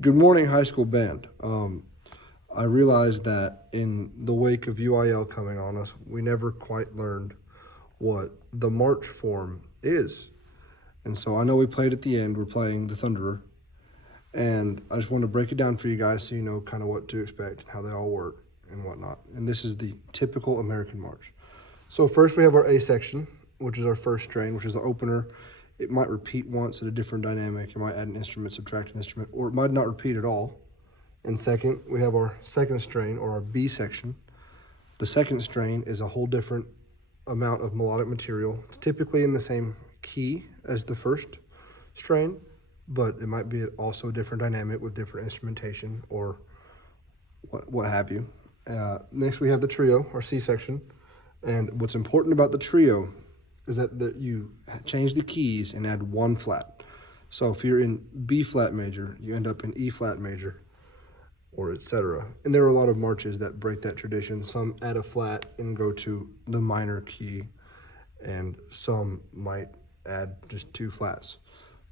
Good morning, high school band. I realized that in the wake of UIL coming on us, we never quite learned what the march form is. And so I know we played at the end, we're playing the Thunderer, and I just want to break it down for you guys so you know kind of what to expect, how they all work and whatnot. And this is the typical American march. So first we have our A section, which is our first strain, which is the opener. It might repeat once at a different dynamic. It might add an instrument, subtract an instrument, or it might not repeat at all. And second, we have our second strain, or our B section. The second strain is a whole different amount of melodic material. It's typically in the same key as the first strain, but it might be also a different dynamic with different instrumentation or what have you. Next, we have the trio, our C section. And what's important about the trio is that you change the keys and add one flat. So if you're in B flat major, you end up in E flat major, or etc. And there are a lot of marches that break that tradition. Some add a flat and go to the minor key, and some might add just two flats.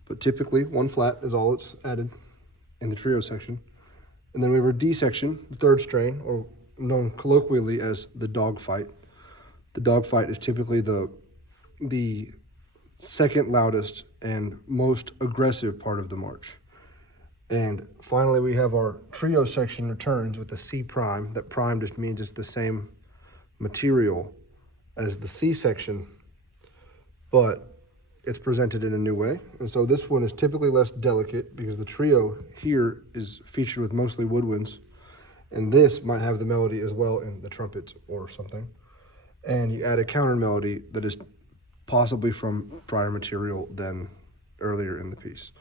But typically, one flat is all that's added in the trio section. And then we have our D section, the third strain, or known colloquially as the dogfight. The dogfight is typically the second loudest and most aggressive part of the march. And finally, we have our trio section returns with the C prime. That prime just means it's the same material as the C section, but it's presented in a new way. And so this one is typically less delicate because the trio here is featured with mostly woodwinds, and this might have the melody as well in the trumpets or something. And you add a counter melody that is possibly from prior material than earlier in the piece.